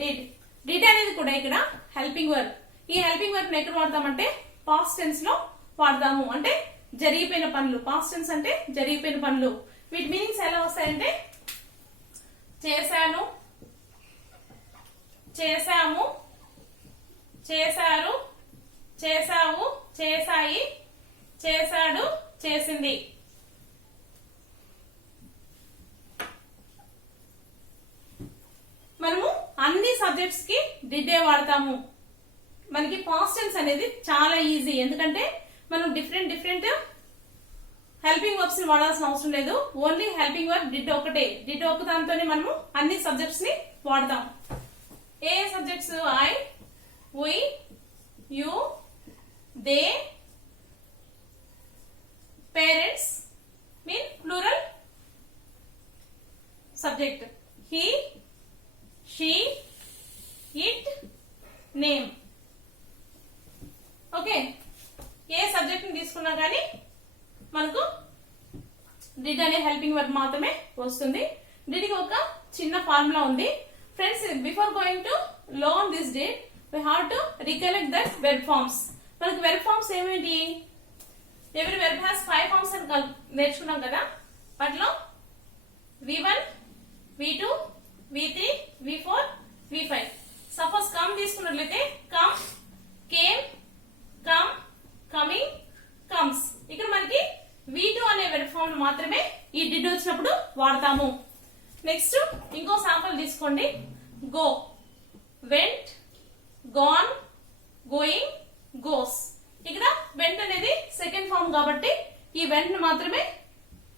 Did. Did అనేది కూడా ఇక్కడ హెల్పింగ్ వర్బ్. ఈ హెల్పింగ్ వర్బ్ ఎక్కడ వాడతామంటే పాస్ట్ టెన్స్ లో వాడతాము. అంటే జరిగిపోయిన పనులు. పాస్ట్ టెన్స్ అంటే జరిగిపోయిన పనులు. వీటి మీనింగ్స్ ఎలా వస్తాయంటే చేశాను, చేశాము, చేశారు, చేశావు, చేశాయి, చేశాడు, చేసింది. మనము అన్ని సబ్జెక్ట్స్ కి డిడ్డే వాడతాము. మనకి పాస్ట్ టెన్స్ అనేది చాలా ఈజీ. ఎందుకంటే మనం డిఫరెంట్ హెల్పింగ్ వర్బ్స్ ని వాడాల్సిన అవసరం లేదు. ఓన్లీ హెల్పింగ్ వర్బ్ డిడ్ ఒకటే. డిడ్ ఒక దాంతోనే మనము అన్ని సబ్జెక్ట్స్ ని వాడతాం. ఏ subjects? I, we, you, they, parents mean plural subject. He, she, it, name. Okay, ఏ సబ్జెక్ట్ ని తీసుకున్నా కానీ మనకు డిడ్ అనే హెల్పింగ్ వర్బ్ మాత్రమే వస్తుంది. డిడ్ కి ఒక చిన్న ఫార్ములా ఉంది. Friends, before going to learn this did we have to recollect the verb forms. మనకు verb forms ఏమేంటి? every verb has 5 forms అని నేర్చుకున్నాం కదా. వాటిలో V1, V2, V3, V4, V5. Suppose come తీసుకున్నట్లయితే come, came, come, coming, comes. ఇక్కడ మనకి V2 అనే verb form మాత్రమే ఈ డిడ్ వచ్చినప్పుడు వాడతాము. నెక్స్ట్ ఇంకో శాంపుల్ తీసుకోండి. Go, went, gone, going, goes. ఇక్కడ వెంట్ అనేది సెకండ్ ఫామ్ కాబట్టి ఈ వెంట్ మాత్రమే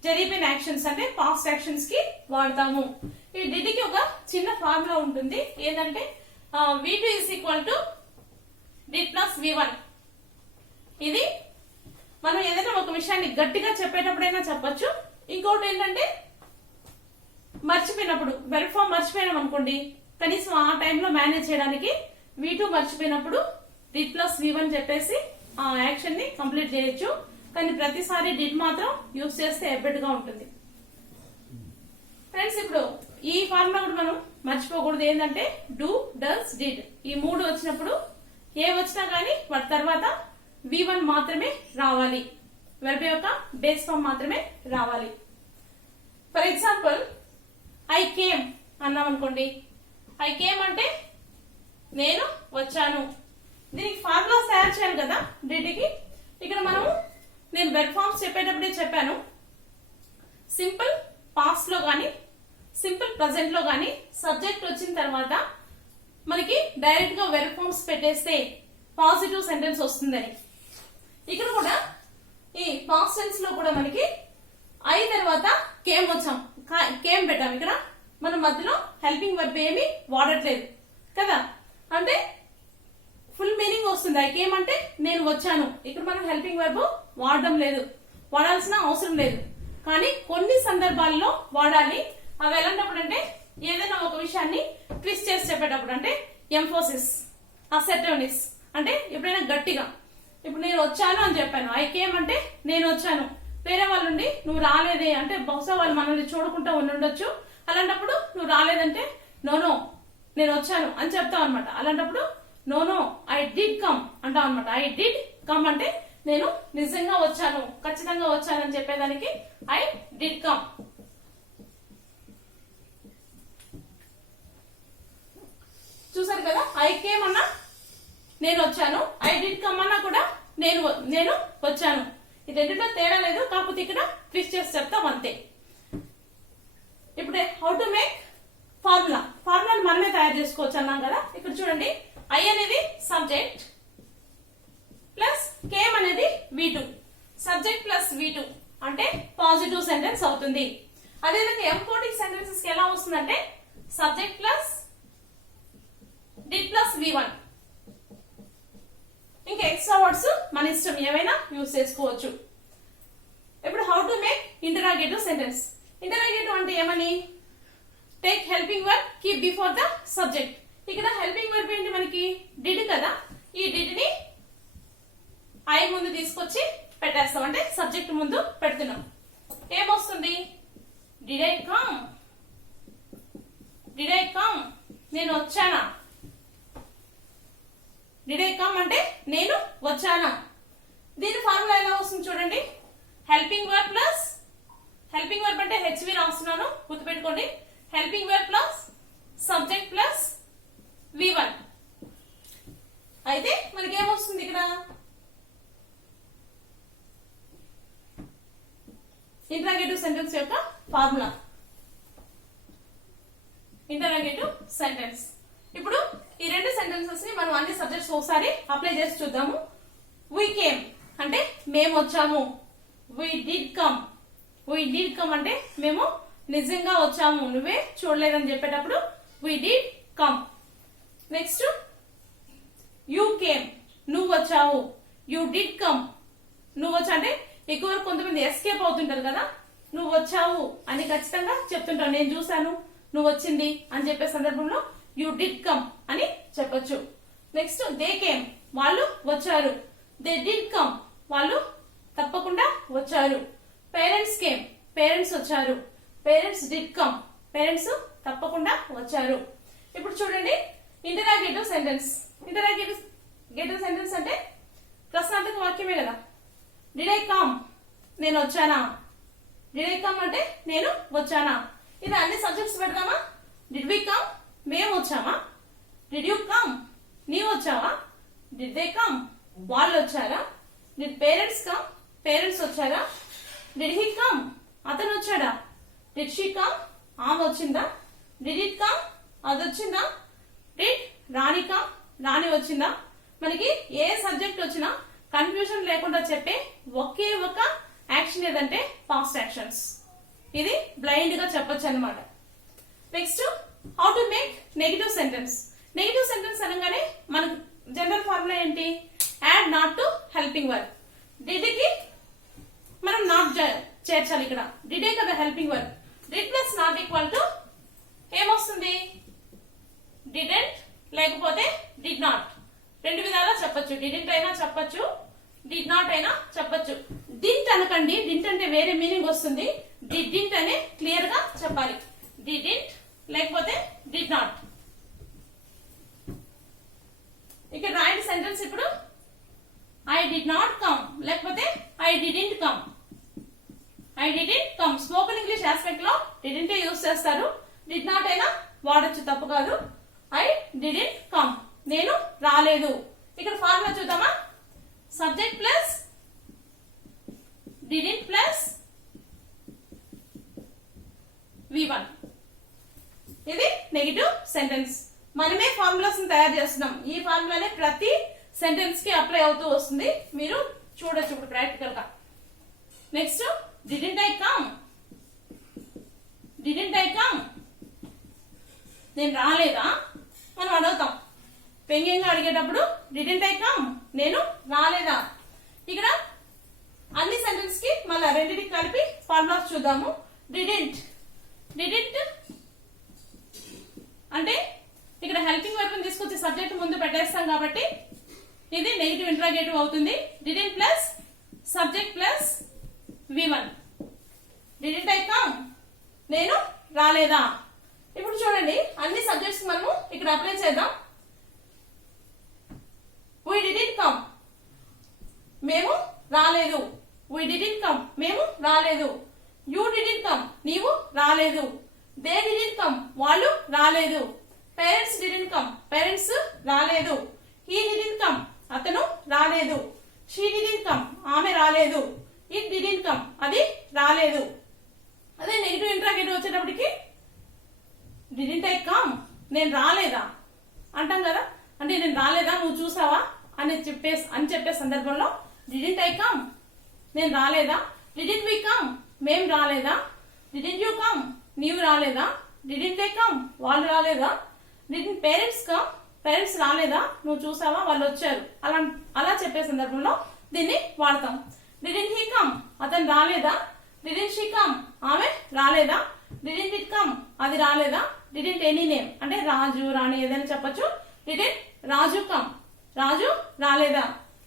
జరిగిపోయిన యాక్షన్స్ అంటే పాస్ట్ యాక్షన్స్ కి వాడతాము. ఈ డిడ్ కి ఒక చిన్న ఫార్ములా ఉంటుంది. ఏంటంటే V2 is equal to did plus V1. ఇది మనం ఏదైనా ఒక విషయాన్ని గట్టిగా చెప్పేటప్పుడైనా చెప్పొచ్చు. ఇంకోటి ఏంటంటే మర్చిపోయినప్పుడు, వెర్బ్ ఫామ్ మర్చిపోయినాం అనుకోండి, కనీసం ఆ టైంలో మేనేజ్ చేయడానికి V2 మర్చిపోయినప్పుడు డిడ్ ప్లస్ V1 చెప్పేసి ఆ యాక్షన్ ని కంప్లీట్ చేయొచ్చు. కానీ ప్రతిసారి డిడ్ మాత్రం యూజ్ చేస్తే ఎఫెక్ట్ గా ఉంటుంది. ఫ్రెండ్స్, ఇప్పుడు ఈ ఫార్ములా కూడా మనం మర్చిపోకూడదు. ఏంటంటే డూ, డస్, డిడ్ ఈ మూడు వచ్చినప్పుడు ఏ వచ్చినా కానీ వాటి తర్వాత V1 మాత్రమే రావాలి. వెర్బ్ యొక్క బేస్ ఫామ్ మాత్రమే రావాలి. ఫర్ ఎగ్జాంపుల్ ఐ కేమ్ అన్నాం అనుకోండి. ఐ కేమ్ అంటే నేను వచ్చాను. దీనికి ఫార్ములాస్ తయారు చేయాలి కదా డిడ్ కి. ఇక్కడ మనము నేను వెర్బ్ ఫార్మ్స్ చెప్పేటప్పుడే చెప్పాను. సింపుల్ పాస్ట్ లో గాని సింపుల్ ప్రెజెంట్ లో గాని సబ్జెక్ట్ వచ్చిన తర్వాత మనకి డైరెక్ట్ గా వెర్బ్ ఫార్మ్స్ పెట్టేస్తే పాజిటివ్ సెంటెన్స్ వస్తుందని. ఇక్కడ కూడా ఈ పాస్ట్ టెన్స్ లో కూడా మనకి ఐ తర్వాత కేమ్ వచ్చాం, కేమ్ పెట్టాం. ఇక్కడ మనం మధ్యలో హెల్పింగ్ వర్బ్ ఏమి వాడట్లేదు కదా. అంటే ఫుల్ మీనింగ్ వస్తుంది. ఐ కేమ్ అంటే నేను వచ్చాను. ఇక్కడ మనం హెల్పింగ్ వర్బ్ వాడడం లేదు, వాడాల్సిన అవసరం లేదు. కానీ కొన్ని సందర్భాల్లో వాడాలి. అవి ఎలాంటప్పుడు అంటే ఏదైనా ఒక విషయాన్ని ట్విస్ట్ చేసి చెప్పేటప్పుడు, అంటే ఎంఫోసిస్, అసర్టివ్నెస్, అంటే ఎప్పుడైనా గట్టిగా. ఇప్పుడు నేను వచ్చాను అని చెప్పాను, ఐ కేమ్ అంటే నేను వచ్చాను. వేరే వాళ్ళు ఉండి నువ్వు రాలేదే అంటే బహుశా వాళ్ళు మనల్ని చూడకుండా ఉండొచ్చు. అలాంటప్పుడు నువ్వు రాలేదంటే నో నేను వచ్చాను అని చెప్తావు అనమాట. అలాంటప్పుడు నో ఐ డిడ్ కమ్ అంటావు అనమాట. ఐ డిడ్ కమ్ అంటే నేను నిజంగా వచ్చాను, ఖచ్చితంగా వచ్చాను అని చెప్పేదానికి ఐ డిడ్ కమ్. చూసారు కదా, ఐ కేమ్ అన్నా నేను వచ్చాను, ఐ డిడ్ కమ్ అన్నా కూడా నేను వచ్చాను. ఈ రెండింటిలో తేడా లేదు, కాకపోతే ఇక్కడ ట్విస్ట్ చేసి చెప్తాం అంతే. ఇప్పుడు హౌ టు మేక్ ఫార్ములాని మనమే తయారు చేసుకోవచ్చు అన్నాం కదా. ఇక్కడ చూడండి, ఐ అనేది సబ్జెక్ట్ ప్లస్ కేమ్ అనేది V2. సబ్జెక్ట్ ప్లస్ V2 అంటే పాజిటివ్ సెంటెన్స్ అవుతుంది. అదేవిధంగా ఎంపోటిక్ సెంటెన్సెస్ ఎలా వస్తుందంటే subject plus did plus V1. ఇంకా ఎక్స్ట్రా వర్డ్స్ మన ఇష్టం, ఏమైనా యూజ్ చేసుకోవచ్చు. ఇప్పుడు how to make interrogative sentence. Interrogative అంటే ఏమని? Take helping verb keep before the subject. ఇక్కడ హెల్పింగ్ వర్బ్ ఏంటి మనకి? డిడ్ కదా. ఈ డిడ్ ని ఐ ముందు తీసుకొచ్చి పెట్టేస్తాం, అంటే సబ్జెక్ట్ ముందు పెడుతున్నాం. ఏమొస్తుంది? Did I come, did I come, నేను వచ్చానా. డిడ్ ఐ కమ్ అంటే నేను వచ్చానా. దీని ఫార్ములా ఎలా వస్తుంది చూడండి. Helping verb plus, helping verb అంటే హెచ్వి రాస్తున్నాను గుర్తుపెట్టుకోండి. Helping verb plus subject plus V1. అయితే మనకి ఏమొస్తుంది ఇక్కడ ఇంటరాగేటివ్ సెంటెన్స్ యొక్క ఫార్ములా. Interrogative sentence. ఇప్పుడు ఈ రెండు సెంటెన్సెస్ ని మనం అన్ని సబ్జెక్ట్స్ ఒకసారి అప్లై చేసి చూద్దాము. we came అంటే మేము వచ్చాము. we did come, we did come అంటే మేము నిజంగా వచ్చాము, నువ్వే చూడలేదని చెప్పేటప్పుడు we did come. Next you came, నువ్వు వచ్చావు. you did come, నువ్వు వచ్చా అంటే ఎక్కువ కొంతమంది ఎస్కేప్ అవుతుంటారు కదా, నువ్వు వచ్చావు అని ఖచ్చితంగా చెప్తుంటావు. నేను చూశాను నువ్వు వచ్చింది అని చెప్పే సందర్భంలో యు డిడ్ కమ్ అని చెప్పొచ్చు. నెక్స్ట్ దే కేమ్, వాళ్ళు వచ్చారు. దే డిడ్ కమ్, వాళ్ళు తప్పకుండా వచ్చారు. పేరెంట్స్ కేమ్, పేరెంట్స్ వచ్చారు. పేరెంట్స్ డిడ్ కమ్, పేరెంట్స్ తప్పకుండా వచ్చారు. ఇప్పుడు చూడండి ఇంటరాగేటివ్ సెంటెన్స్. ఇంటరాగేటివ్ సెంటెన్స్ అంటే ప్రశ్నార్థక వాక్యమే కదా. డిడ్ ఐ కమ్, నేను వచ్చానా. డిడ్ ఐ కమ్ అంటే నేను వచ్చానా. ఇది అన్ని సబ్జెక్ట్స్ పెడదామా. డిడ్ వి కమ్, మేము వచ్చామా. డిడ్ యూ కమ్, నీవు వచ్చావా. డిడ్ దే కమ్, వాళ్ళు వచ్చారా. డిడ్ పేరెంట్స్ కమ్, పేరెంట్స్ వచ్చారా. డిడ్ హీ కమ్, అతను వచ్చాడా. డిడ్ షీ కమ్, ఆమె వచ్చిందా. డిడ్ ఇట్ కమ్, అది వచ్చిందా. డిడ్ రాణి కమ్, రాణి వచ్చిందా. మనకి ఏ సబ్జెక్ట్ వచ్చినా కన్ఫ్యూజన్ లేకుండా చెప్పే ఒకే ఒక యాక్షన్ ఏదంటే పాస్ట్ యాక్షన్స్. ఇది బ్లైండ్ గా చెప్పొచ్చు అనమాట. Next how to make negative sentence. Negative sentence అనగానే మనకు జనరల్ ఫార్ములా ఏంటి. Add not to helping verb. Did కి మనం నాట్ చేర్చాలి. ఇక్కడ డిడే కదా helping verb. Did plus not equal to ఏమొస్తుంది. డిడెంట్ లేకపోతే డిడ్ నాట్. రెండు విధాలా చెప్పొచ్చు. డిడెంట్ అయినా చెప్పొచ్చు, డిడ్ నాట్ అయినా చెప్పొచ్చు. డింట్ అనకండి, డింట్ అంటే వేరే మీనింగ్ వస్తుంది. డిడ్డింట్ అనే క్లియర్ గా చెప్పాలి. డిడింట్ లేకపోతే డిడ్ నాట్. ఇక్కడ రాయండి సెంటెన్స్. ఇప్పుడు ఐ డిడ్ నాట్ కమ్ లేకపోతే I didn't come. I didn't come spoken English aspect లో డిడింటే యూజ్ చేస్తారు. డిడ్ నాట్ అయినా వాడచ్చు, తప్పు కాదు. ఐ డిడింట్ కమ్, నేను రాలేదు. ఇక్కడ ఫార్ములా చూద్దామా. Subject plus didn't plus V1. ఇది నెగటివ్ సెంటెన్స్. మనమే ఫార్ములాస్ తయారు చేస్తున్నాం. ఈ ఫార్ములానే ప్రతి సెంటెన్స్ కి అప్లై అవుతూ వస్తుంది. మీరు చూడొచ్చు ఇప్పుడు ప్రాక్టికల్ గా. Next didn't I come. Didn't I come, నేను రాలేదా మనం అడుగుతాం. వ్యంగ్యంగా అడిగేటప్పుడు డిడింట్ ఐ కమ్, నేను రాలేదా. ఇక్కడ అన్ని సెంటెన్స్ కి మళ్ళీ రెండింటికి కలిపి ఫార్ములాస్ చూద్దాము. డిడింట్ అంటే ఇక్కడ హెల్పింగ్ వర్బ్ తీసుకొచ్చి సబ్జెక్ట్ ముందు పెట్టేస్తాం కాబట్టి ఇది నెగటివ్ ఇంటరాగేటివ్ అవుతుంది. Didn't plus subject plus V1. Didn't I come, నేను రాలేదా. ఇప్పుడు చూడండి అన్ని సబ్జెక్ట్స్ మనము ఇక్కడ అప్లై చేద్దాం. we didn't come, మేము రాలేదు. we didn't come, మేము రాలేదు. you didn't come, నీవు రాలేదు. they didn't come, వాళ్ళు రాలేదు. parents didn't come, పేరెంట్స్ రాలేదు. he didn't come, అతను రాలేదు. she didn't come, ఆమె రాలేదు. it didn't come, అది రాలేదు. అదే నెగటివ్ ఇంటరాగేటివ్ వచ్చేటప్పటికి డిడింట్ ఐ కమ్, నేను రాలేదా అంటాం కదా. అంటే నేను రాలేదా, నువ్వు చూసావా అని చెప్పే సందర్భంలో డిడింట్ ఐ కమ్, నేను రాలేదా. డిడింట్ వి కమ్, మేం రాలేదా. డిడింట్ యూ కమ్, నీవు రాలేదా. డిడింట్ దే కమ్, వాళ్ళు రాలేదా. డిడింట్ పేరెంట్స్ కమ్, పేరెంట్స్ రాలేదా, నువ్వు చూసావా, వాళ్ళు వచ్చారు. అలా చెప్పే సందర్భంలో దీన్ని వాడతాం. డిడింట్ హీ కమ్, అతను రాలేదా. డిడింట్ షీ కమ్, ఆమె రాలేదా. డిడింట్ ఇట్ కమ్, అది రాలేదా. డిడింట్ ఎనీ నేమ్ అంటే రాజు రాణి ఏదైనా చెప్పొచ్చు. డిడింట్ రాజు కమ్, రాజు రాలేదా.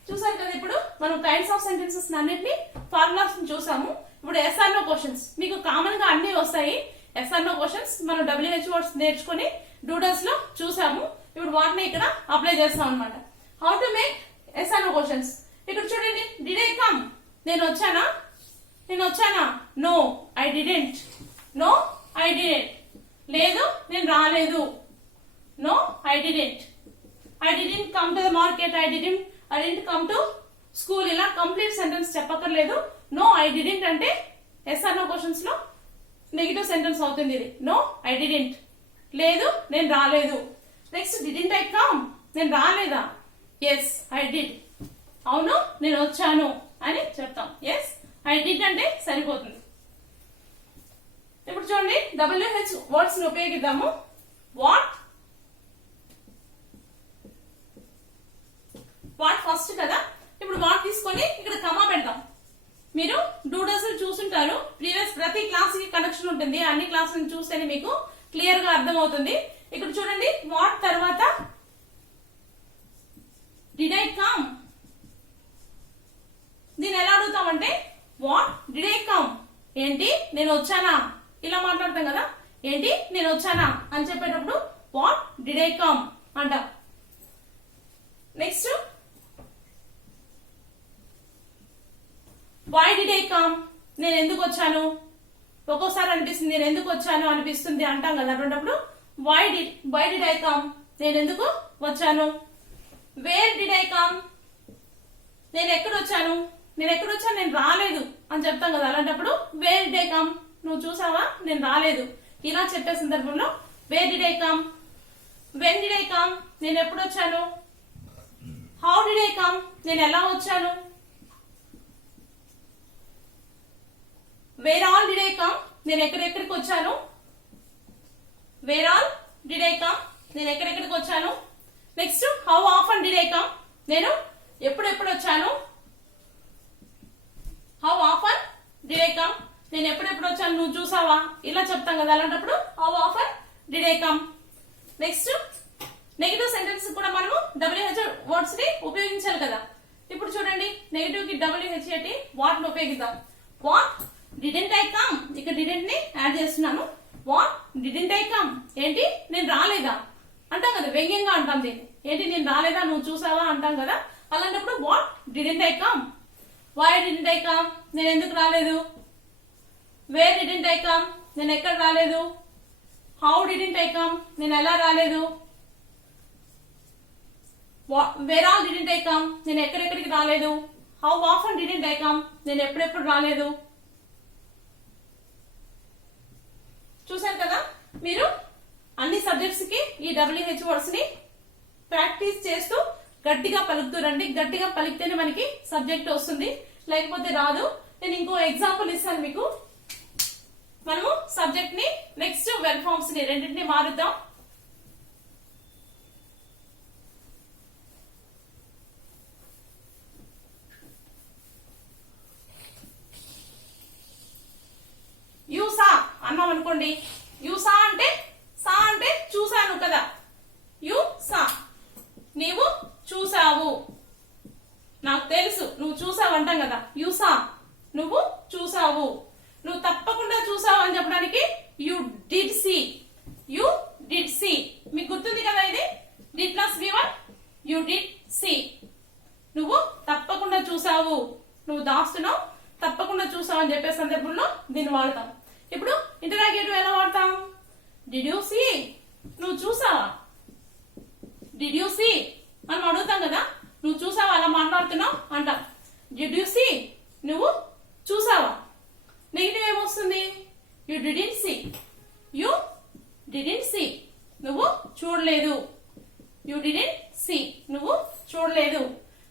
చూసారు కదా. ఇప్పుడు మనం కైండ్స్ ఆఫ్ సెంటెన్సెస్ అన్నింటినీ ఫార్ములాస్ చూసాము. ఇప్పుడు SR క్వశ్చన్స్ మీకు కామన్ గా అన్ని వస్తాయి. ఎస్ఆర్నో క్వశ్చన్స్ మనం WH వర్డ్స్ నేర్చుకుని డూడల్స్ లో చూసాము. ఇప్పుడు వాటిని ఇక్కడ అప్లై చేస్తాం అనమాట. How to make yes or no questions. ఇక్కడ చూడండి, డిడ్ ఐ కమ్, నేను వచ్చానా, no I didn't, no I didn't, లేదు నేను రాలేదు, no I didn't, I didn't come to the market, I didn't come to school. ఇలా కంప్లీట్ సెంటెన్స్ చెప్పక్కర్లేదు. నో ఐ డిడెంట్ అంటే ఎస్ఆర్నో క్వశ్చన్స్ లో నెగిటివ్ సెంటెన్స్ అవుతుంది ఇది. నో ఐ డిడెంట్, లేదు నేను రాలేదు. నెక్స్ట్ డిడెంట్ ఐ కమ్, నేను రాలేదా, ఎస్ ఐ డిడ్, అవును నేను వచ్చాను అని చెప్తాం. ఎస్ ఐ డిడ్ అంటే సరిపోతుంది. ఇప్పుడు చూడండి, WH వర్డ్స్ ని ఉపయోగిద్దాము. వాట్ ఫస్ట్ కదా. ఇప్పుడు వాట్ తీసుకొని ఇక్కడ కమా పెడదాం. మీరు డూడల్స్ చూసుంటారు, ప్రీవియస్ ప్రతి క్లాస్ కి కనెక్షన్ ఉంటుంది. అన్ని క్లాసులను చూస్తేనే మీకు క్లియర్ గా అర్థం అవుతుంది. ఇక్కడ చూడండి, వాట్ తర్వాత డిడ్ ఐ కమ్. దీన్ని ఎలా అడుగుతామంటే వాట్ డిడ్ ఐ కమ్, ఏంటి నేను వచ్చానా, ఇలా మాట్లాడతాం కదా. ఏంటి నేను వచ్చానా అని చెప్పేటప్పుడు వాట్ డిడ్ ఐ కమ్ అంటాం. Next why did I come, నేను ఎందుకు వచ్చాను. ఒక్కోసారి అనిపిస్తుంది నేను ఎందుకు వచ్చాను అనిపిస్తుంది అంటాం కదా. అటువంటిప్పుడు వై డిడ్ ఐ కమ్, నేను ఎందుకు వచ్చాను. వేర్ డిడ్ ఐ కమ్, నేను ఎక్కడ వచ్చాను, నేను రాలేదు అని చెప్తాం కదా. అలాంటప్పుడు వేర్ డిడ్ ఐ కమ్, నువ్వు చూసావా నేను రాలేదు, ఇలా చెప్పే సందర్భంలో where did I come. When did I come, నేను ఎప్పుడు వచ్చాను. హౌ డిడ్ ఐ కమ్, నేను ఎలా వచ్చాను. Where all did I come, నేను ఎక్కడెక్కడికి వచ్చాను. Where all did I come, నేను ఎక్కడెక్కడికి వచ్చాను. Next how often did I come, నేను ఎప్పుడెప్పుడు వచ్చాను. How often did I come, నేను ఎప్పుడెప్పుడు వచ్చాను, నువ్వు చూసావా, ఇలా చెప్తాం కదా. అలాంటప్పుడు how often did I come. Next negative sentence కూడా మనము WH వర్డ్స్ ని ఉపయోగించాలి కదా. ఇప్పుడు చూడండి, నెగిటివ్ కి WH వాట్ ని ఉపయోగిద్దాం. వాట్ డిడెంట్ ఐ కమ్, ఇక్కడ డిడెంట్ ని యాడ్ చేస్తున్నాను. వాట్ డిడెంట్ ఐ కమ్, ఏంటి నేను రాలేదా అంటాం కదా, వ్యంగ్యంగా అంటాం దీన్ని. ఏంటి నేను రాలేదా, నువ్వు చూసావా అంటాం కదా. అలాంటప్పుడు what didn't I come. Why didn't I come, నేను ఎందుకు రాలేదు. వేర్ డిడెంట్ ఐ కమ్, నేను ఎక్కడ రాలేదు. హౌ డిడెంట్ ఐ కమ్, నేను ఎలా రాలేదు. Where all didn't I come, నేను ఎక్కడెక్కడికి రాలేదు. How often didn't I come, నేను ఎప్పుడెప్పుడు రాలేదు. చూసారు కదా. మీరు అన్ని సబ్జెక్ట్స్ కి ఈ WH వర్డ్స్ ని ప్రాక్టీస్ చేస్తూ గట్టిగా పలుకుతూ రండి. గట్టిగా పలికితేనే మనకి సబ్జెక్ట్ వస్తుంది, లేకపోతే రాదు. నేను ఇంకో ఎగ్జాంపుల్ ఇస్తాను మీకు. మనము సబ్జెక్ట్ ని నెక్స్ట్ వెర్బ్ ఫార్మ్స్ ని రెండింటిని మారుద్దాం. యు సా అన్నాం అనుకోండి. యు సా అంటే చూశాను కదా. యు సా, నీవు చూసావు, నాకు తెలుసు నువ్వు చూసావు అంటాం కదా. యు సా, నువ్వు చూసావు. నువ్వు తప్పకుండా చూసావు అని చెప్పడానికి you did see. You did see, మీకు గుర్తుంది కదా ఇది. Did plus V1, you did see. నువ్వు తప్పకుండా చూసావు, నువ్వు దాస్తున్నావు, తప్పకుండా చూసావు అని చెప్పే సందర్భంలో దీన్ని వాడతాం. ఇప్పుడు ఇంటరాగేటివ్ ఎలా వాడతాం. డిడ్ యు సీ, నువ్వు చూసావా. డిడ్ యు సీ అని అడుగుతాం కదా. నువ్వు చూసావా, అలా మాట్లాడుతున్నావు అంటాం. డిడ్ యు సీ, నువ్వు చూసావా. నెగిటివ్ ఏమొస్తుంది. You didn't see. You didn't see, నువ్వు చూడలేదు. యు డిడెంట్ సీ, నువ్వు చూడలేదు.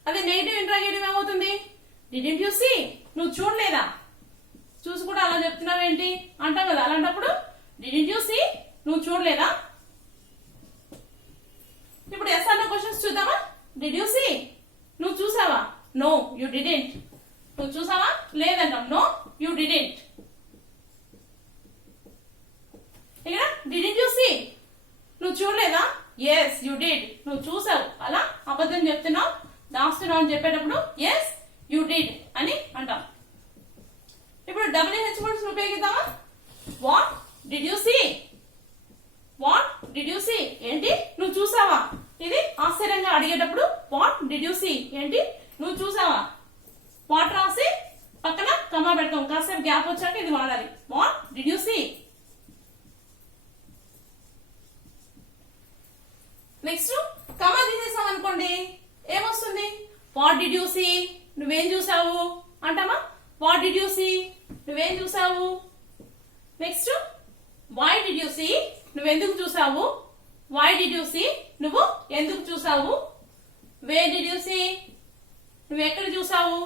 అదే నెగిటివ్ ఇంటరాగేటివ్ ఏమవుతుంది. డిడెంట్ యు సీ, నువ్వు చూడలేదా. చూసి కూడా అలా చెప్తున్నావేంటి అంటాం కదా. అలాంటప్పుడు డిడెంట్ యు సీ, నువ్వు చూడలేదా. ఇప్పుడు ఎస్ఆర్నో క్వశ్చన్స్ చూద్దామా. డిడ్ యు సీ, నువ్వు చూసావా. నో యు డిడెంట్, నువ్వు చూసావా లేదంటాం. No you didn't. ఇక్కడ డిడెంట్ యు సీ, నువ్వు చూడలేదా. ఎస్ యు డిడ్, నువ్వు చూసావు. అలా అబద్ధం చెప్తున్నావు, దాస్తున్నావు అని చెప్పేటప్పుడు ఎస్ యు డిడ్ అని అంటాం. ఇప్పుడు WH వర్డ్స్ ఉపయోగిద్దామా. What did you see what did you see ఏంటి నువ్వు చూసావా ఇది ఆశ్చర్యంగా అడిగేటప్పుడు వాట్ డిడ్ యు సీ ఏంటి నువ్వు చూసావా వాట్ రాసి పక్కన కమా పెడతాం కాసేపు గ్యాప్ వచ్చాక ఇది వాడాలి what did you see next comma తీసేసాం అనుకోండి ఏమొస్తుంది వాట్ డిడ్ యు సీ నువ్వేం చూసావు అంటామా వాట్ డిడ్ యు సీ నువ్వేం చూసావు next why did you see నువ్వెందుకు చూసావు వై డిడ్ యు సీ నువ్వు ఎందుకు చూసావు వే డిడ్ యు సీ నువ్వు ఎక్కడ చూసావు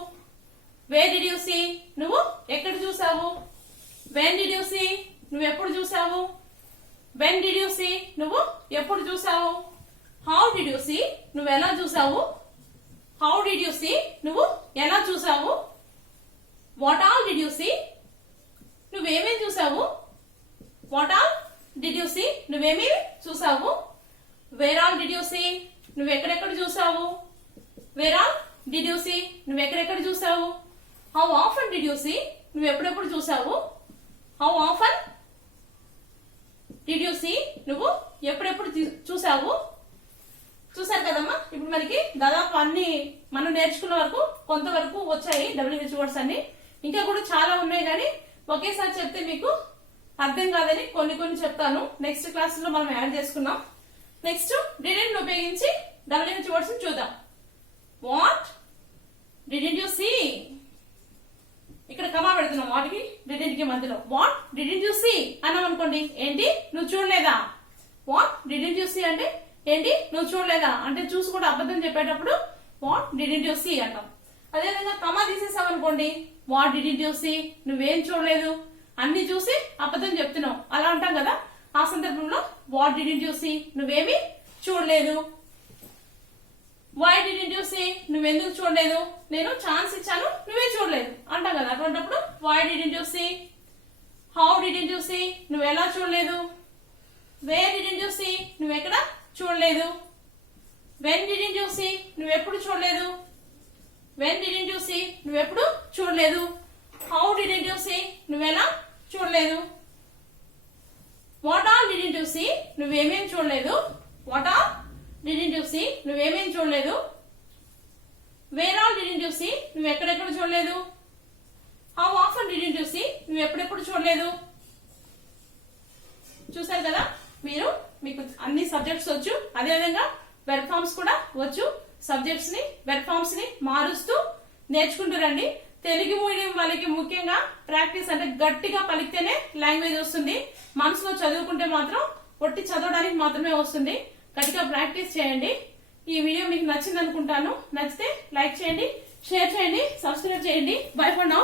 వే డిడ్ యు సీ నువ్వు ఎక్కడ చూసావు వెన్ డిడ్ యు సీ నువ్వు ఎప్పుడు చూసావు వెన్ డిడ్ యు సీ నువ్వు ఎప్పుడు చూసావు హౌ డిడ్ యు సీ నువ్వు ఎలా చూసావు హౌ డిడ్ యు సీ నువ్వు ఎలా చూసావు what all did you see నువ్వేమేం చూసావు what all did you see నువ్వేమేమి చూసావు where all did you see నువ్వు ఎక్కడెక్కడ చూసావు where all did you see నువ్వు ఎక్కడెక్కడ చూసావు how often did you see నువ్వు ఎప్పుడెప్పుడు చూసావు how often did you see నువ్వు ఎప్పుడెప్పుడు చూసావు చూసారు కదమ్మా ఇప్పుడు మనకి దాదాపు అన్ని మనం నేర్చుకున్న వరకు కొంతవరకు వచ్చాయి WH వర్డ్స్ అన్ని ఇంకా కూడా చాలా ఉన్నాయి కానీ ఒకేసారి చెప్తే మీకు అర్థం కాదని కొన్ని చెప్తాను నెక్స్ట్ క్లాస్ లో మనం యాడ్ చేసుకున్నాం నెక్స్ట్ డిడెంట్ ఉపయోగించి WH వర్డ్స్ చూద్దాం వాట్ డిడెంట్ యు సీ ఇక్కడ కమా పెడుతున్నాం వాటికి డిడెంట్ కి మధ్యలో వాట్ డిడెంట్ యు సీ అన్నాం అనుకోండి ఏంటి నువ్వు చూడలేదా వాట్ డిడెంట్ యు సీ అంటే ఏంటి నువ్వు చూడలేదా అంటే చూసి కూడా అబద్ధం చెప్పేటప్పుడు వాట్ డిడెంట్ యు సీ అంటాం అదేవిధంగా కమా తీసేసాం అనుకోండి వాట్ డిడెంట్ యు సీ నువ్వేం చూడలేదు అన్ని చూసి అబద్ధం చెప్తున్నావు అలా అంటాం కదా ఆ సందర్భంలో వాట్ డిడెంట్ యు సీ నువ్వేమి చూడలేదు వై డిడెంట్ యు సీ నువ్వెందుకు చూడలేదు నేను ఛాన్స్ ఇచ్చాను నువ్వే చూడలేదు అంటాం కదా అటువంటిప్పుడు why didn't you see how didn't you see నువ్వు ఎలా చూడలేదు వేర్ డిడెంట్ యు సీ నువ్వెక్కడ చూడలేదు వెన్ డిడెంట్ యు సీ నువ్వెప్పుడు చూడలేదు వెన్ డిడెంట్ యు సీ నువ్వెప్పుడు చూడలేదు హౌ డిడెంట్ యు సీ నువ్వెలా చూడలేదు what all didn't you see నువ్వేమేం చూడలేదు what all didn't you see నువ్వేమేం చూడలేదు where all didn't you see నువ్వు ఎక్కడెక్కడ చూడలేదు how often didn't you see నువ్వు ఎప్పుడెప్పుడు చూడలేదు చూసారు కదా మీకు అన్ని సబ్జెక్ట్స్ వచ్చు అదేవిధంగా వెర్బ్ ఫార్మ్స్ కూడా వచ్చు సబ్జెక్ట్స్ ని వెర్బ్ ఫార్మ్స్ ని మారుస్తూ నేర్చుకుంటూ రండి తెలుగు మీడియం వాళ్ళకి ముఖ్యంగా ప్రాక్టీస్ అంటే గట్టిగా పలికితేనే లాంగ్వేజ్ వస్తుంది మనసులో చదువుకుంటే మాత్రం ఒట్టి చదవడానికి మాత్రమే వస్తుంది గట్టిగా ప్రాక్టీస్ చేయండి ఈ వీడియో మీకు నచ్చింది అనుకుంటాను నచ్చితే లైక్ చేయండి షేర్ చేయండి సబ్స్క్రైబ్ చేయండి బై ఫర్ నౌ